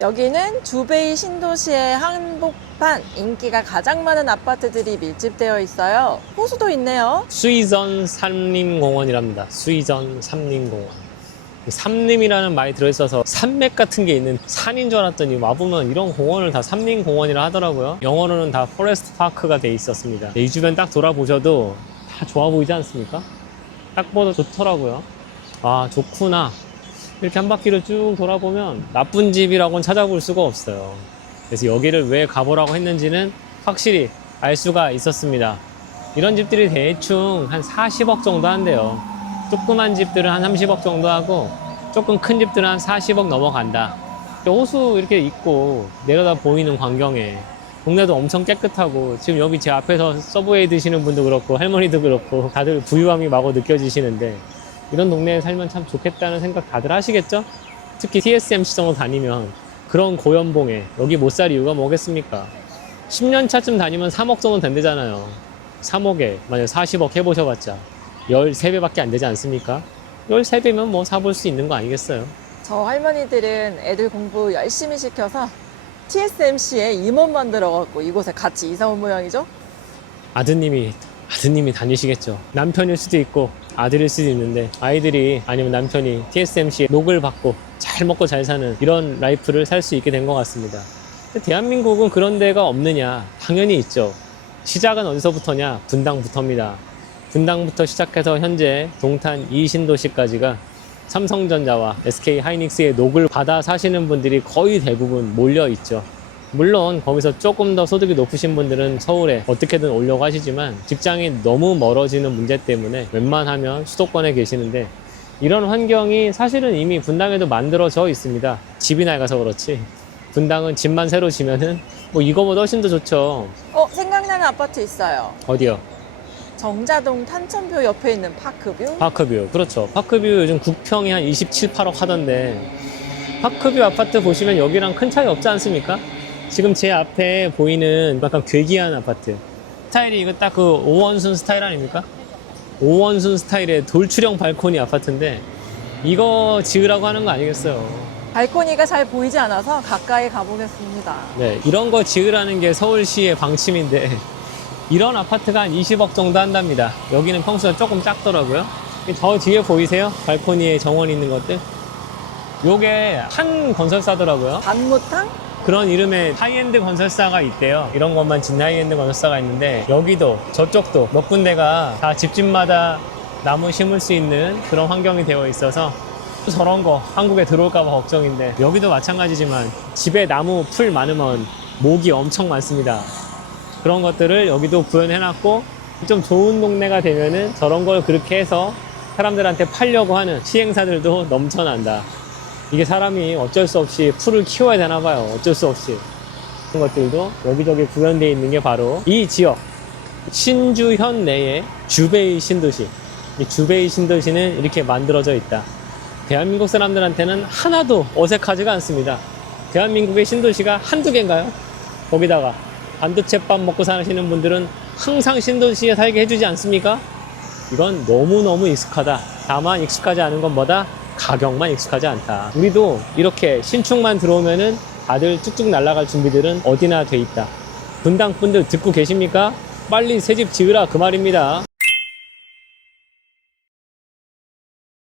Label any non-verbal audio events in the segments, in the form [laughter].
여기는 주베이 신도시의 한복판 인기가 가장 많은 아파트들이 밀집되어 있어요. 호수도 있네요. 수이전 삼림공원이랍니다. 수이전 삼림공원. 이 삼림이라는 말이 들어있어서 산맥 같은 게 있는 산인 줄 알았더니 와보면 이런 공원을 다 삼림공원이라 하더라고요. 영어로는 다 포레스트 파크가 돼 있었습니다. 이 주변 딱 돌아보셔도 다 좋아 보이지 않습니까? 딱 봐도 좋더라고요. 아, 좋구나. 이렇게 한 바퀴를 쭉 돌아보면 나쁜 집이라고는 찾아볼 수가 없어요. 그래서 여기를 왜 가보라고 했는지는 확실히 알 수가 있었습니다. 이런 집들이 대충 한 40억 정도 한대요. 조그만 집들은 한 30억 정도 하고 조금 큰 집들은 한 40억 넘어간다. 호수 이렇게 있고 내려다 보이는 광경에 동네도 엄청 깨끗하고 지금 여기 제 앞에서 서브웨이 드시는 분도 그렇고 할머니도 그렇고 다들 부유함이 마구 느껴지시는데 이런 동네에 살면 참 좋겠다는 생각 다들 하시겠죠? 특히 TSMC 정도 다니면 그런 고연봉에 여기 못 살 이유가 뭐겠습니까? 10년 차쯤 다니면 3억 정도 된대잖아요. 3억에 만약 40억 해보셔봤자 13배밖에 안 되지 않습니까? 13배면 뭐 사볼 수 있는 거 아니겠어요? 저 할머니들은 애들 공부 열심히 시켜서 TSMC에 임원 만들어갖고 이곳에 같이 이사 온 모양이죠. 아드님이 아드님이 다니시겠죠. 남편일 수도 있고 아들일 수도 있는데 아이들이 아니면 남편이 TSMC에 녹을 받고 잘 먹고 잘 사는 이런 라이프를 살 수 있게 된 것 같습니다. 대한민국은 그런 데가 없느냐? 당연히 있죠. 시작은 어디서부터냐? 분당부터입니다. 분당부터 시작해서 현재 동탄 이신도시까지가 삼성전자와 SK 하이닉스의 녹을 받아 사시는 분들이 거의 대부분 몰려 있죠. 물론 거기서 조금 더 소득이 높으신 분들은 서울에 어떻게든 오려고 하시지만 직장이 너무 멀어지는 문제 때문에 웬만하면 수도권에 계시는데 이런 환경이 사실은 이미 분당에도 만들어져 있습니다. 집이 낡아서 그렇지. 분당은 집만 새로 지면은 뭐 이거보다 훨씬 더 좋죠. 어, 생각나는 아파트 있어요. 어디요? 정자동 탄천뷰 옆에 있는 파크뷰. 파크뷰. 그렇죠. 파크뷰 요즘 국평이 한 27, 8억 하던데 파크뷰 아파트 보시면 여기랑 큰 차이 없지 않습니까? 지금 제 앞에 보이는 약간 괴기한 아파트. 스타일이 이거 딱 그 오원순 스타일 아닙니까? 오원순 스타일의 돌출형 발코니 아파트인데 이거 지으라고 하는 거 아니겠어요? 발코니가 잘 보이지 않아서 가까이 가보겠습니다. 네, 이런 거 지으라는 게 서울시의 방침인데 이런 아파트가 한 20억 정도 한답니다. 여기는 평수가 조금 작더라고요. 저 뒤에 보이세요? 발코니에 정원 있는 것들? 요게 한 건설사더라고요. 반무탕? 그런 이름의 하이엔드 건설사가 있대요. 이런 것만 짓는 하이엔드 건설사가 있는데 여기도 저쪽도 몇 군데가 다 집집마다 나무 심을 수 있는 그런 환경이 되어 있어서 저런 거 한국에 들어올까봐 걱정인데 여기도 마찬가지지만 집에 나무 풀 많으면 모기 엄청 많습니다. 그런 것들을 여기도 구현해놨고 좀 좋은 동네가 되면은 저런 걸 그렇게 해서 사람들한테 팔려고 하는 시행사들도 넘쳐난다. 이게 사람이 어쩔 수 없이 풀을 키워야 되나 봐요. 어쩔 수 없이. 그런 것들도 여기저기 구현되어 있는 게 바로 이 지역. 신주현 내에 주베이 신도시. 이 주베이 신도시는 이렇게 만들어져 있다. 대한민국 사람들한테는 하나도 어색하지가 않습니다. 대한민국의 신도시가 한두 개인가요? 거기다가 반도체밥 먹고 사시는 분들은 항상 신도시에 살게 해주지 않습니까? 이건 너무너무 익숙하다. 다만 익숙하지 않은 건 뭐다? 가격만 익숙하지 않다. 우리도 이렇게 신축만 들어오면은 다들 쭉쭉 날아갈 준비들은 어디나 돼 있다. 분당 분들 듣고 계십니까? 빨리 새 집 지으라 그 말입니다.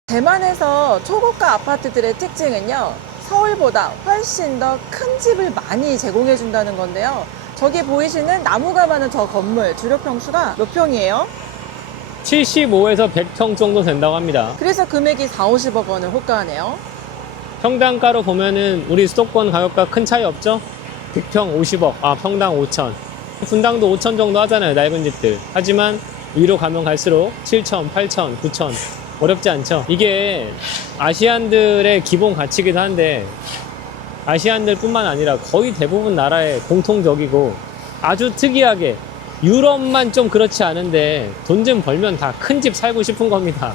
대만에서 초고가 아파트들의 특징은요, 서울보다 훨씬 더 큰 집을 많이 제공해 준다는 건데요. 저기 보이시는 나무가 많은 저 건물 주력 평수가 몇 평이에요? 75에서 100평 정도 된다고 합니다. 그래서 금액이 4, 50억 원을 호가하네요. 평당가로 보면은 우리 수도권 가격과 큰 차이 없죠? 100평 50억, 아 평당 5천. 분당도 5천 정도 하잖아요, 낡은 집들. 하지만 위로 가면 갈수록 7천, 8천, 9천. 어렵지 않죠? 이게 아시안들의 기본 가치이기도 한데 아시안들 뿐만 아니라 거의 대부분 나라의 공통적이고 아주 특이하게 유럽만 좀 그렇지 않은데 돈 좀 벌면 다 큰 집 살고 싶은 겁니다.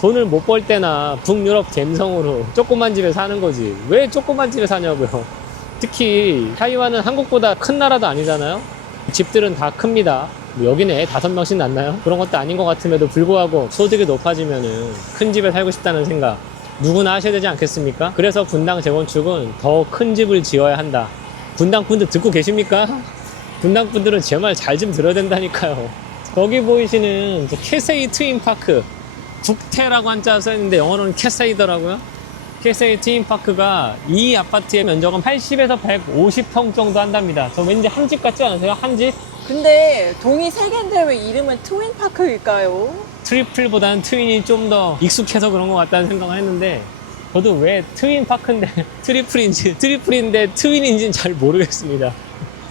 돈을 못 벌 때나 북유럽 갬성으로 조그만 집에 사는 거지. 왜 조그만 집에 사냐고요. 특히 타이완은 한국보다 큰 나라도 아니잖아요. 집들은 다 큽니다. 뭐 여기는 애 다섯 명씩 낳나요? 그런 것도 아닌 것 같음에도 불구하고 소득이 높아지면은 큰 집에 살고 싶다는 생각 누구나 하셔야 되지 않겠습니까? 그래서 분당 재건축은 더 큰 집을 지어야 한다. 분당 분들 듣고 계십니까? 분당 분들은 제 말 잘 좀 들어야 된다니까요. 여기 보이시는 저 캐세이 트윈파크 국태라고 한자 써있는데 영어로는 캐세이더라고요. 캐세이 트윈파크가 이 아파트의 면적은 80에서 150평 정도 한답니다. 저 왠지 한 집 같지 않으세요? 한 집? 근데 동이 세 개인데 왜 이름은 트윈파크일까요? 트리플보다는 트윈이 좀 더 익숙해서 그런 것 같다는 생각을 했는데 저도 왜 트윈 파크인데 [laughs] 트리플인지 트리플인데 트윈인지는 잘 모르겠습니다.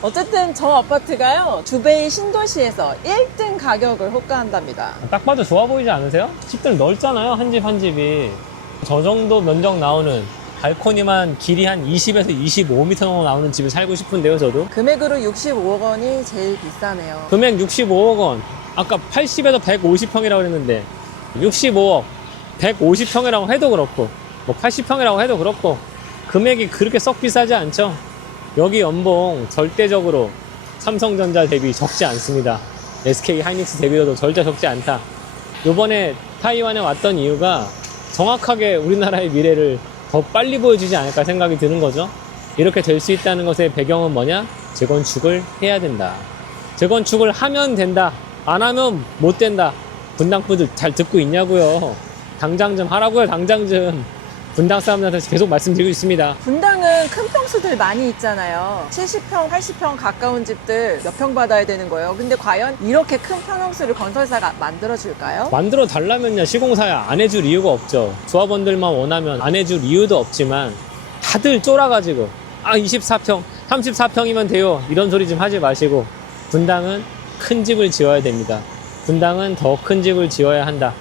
어쨌든 저 아파트가요 두베이 신도시에서 1등 가격을 호가한답니다. 딱 봐도 좋아 보이지 않으세요? 집들 넓잖아요 한 집 한 집이 저 정도 면적 나오는 발코니만 길이 한 20에서 25m 정도 나오는 집에 살고 싶은데요 저도 금액으로 65억 원이 제일 비싸네요. 금액 65억 원 아까 80에서 150평이라고 그랬는데 65억 150평이라고 해도 그렇고 뭐 80평이라고 해도 그렇고 금액이 그렇게 썩 비싸지 않죠 여기 연봉 절대적으로 삼성전자 대비 적지 않습니다 SK 하이닉스 대비로도 절대 적지 않다 요번에 타이완에 왔던 이유가 정확하게 우리나라의 미래를 더 빨리 보여주지 않을까 생각이 드는 거죠 이렇게 될 수 있다는 것의 배경은 뭐냐 재건축을 해야 된다 재건축을 하면 된다. 안 하면 못 된다. 분당 분들 잘 듣고 있냐고요. 당장 좀 하라고요. 당장 좀. 분당 사람들한테 계속 말씀드리고 있습니다. 분당은 큰 평수들 많이 있잖아요. 70평, 80평 가까운 집들 몇 평 받아야 되는 거예요. 근데 과연 이렇게 큰 평형수를 건설사가 만들어줄까요? 만들어 달라면야 시공사야 안 해줄 이유가 없죠. 조합원들만 원하면 안 해줄 이유도 없지만 다들 쫄아가지고 아 24평, 34평이면 돼요. 이런 소리 좀 하지 마시고 분당은 큰 집을 지어야 됩니다. 분당은 더 큰 집을 지어야 한다.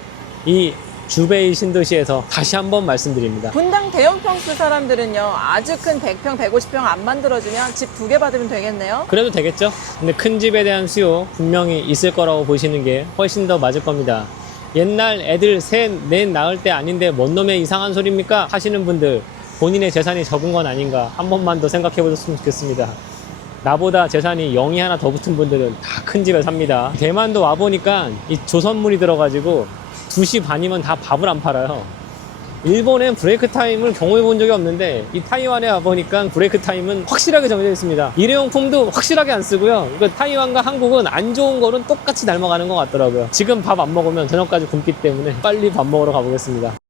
이 주베이 신도시에서 다시 한번 말씀드립니다. 분당 대형 평수 사람들은요, 아주 큰 100평, 150평 안 만들어주면 집 두 개 받으면 되겠네요. 그래도 되겠죠? 근데 큰 집에 대한 수요 분명히 있을 거라고 보시는 게 훨씬 더 맞을 겁니다. 옛날 애들 셋, 넷 낳을 때 아닌데 뭔 놈의 이상한 소리입니까? 하시는 분들 본인의 재산이 적은 건 아닌가 한 번만 더 생각해 보셨으면 좋겠습니다. 나보다 재산이 0이 하나 더 붙은 분들은 다 큰 집에 삽니다. 대만도 와보니까 이 조선물이 들어가지고 2시 반이면 다 밥을 안 팔아요. 일본엔 브레이크 타임을 경험해 본 적이 없는데 이 타이완에 와보니까 브레이크 타임은 확실하게 정해져 있습니다. 일회용품도 확실하게 안 쓰고요. 이거 타이완과 한국은 안 좋은 거는 똑같이 닮아가는 것 같더라고요. 지금 밥 안 먹으면 저녁까지 굶기 때문에 빨리 밥 먹으러 가보겠습니다.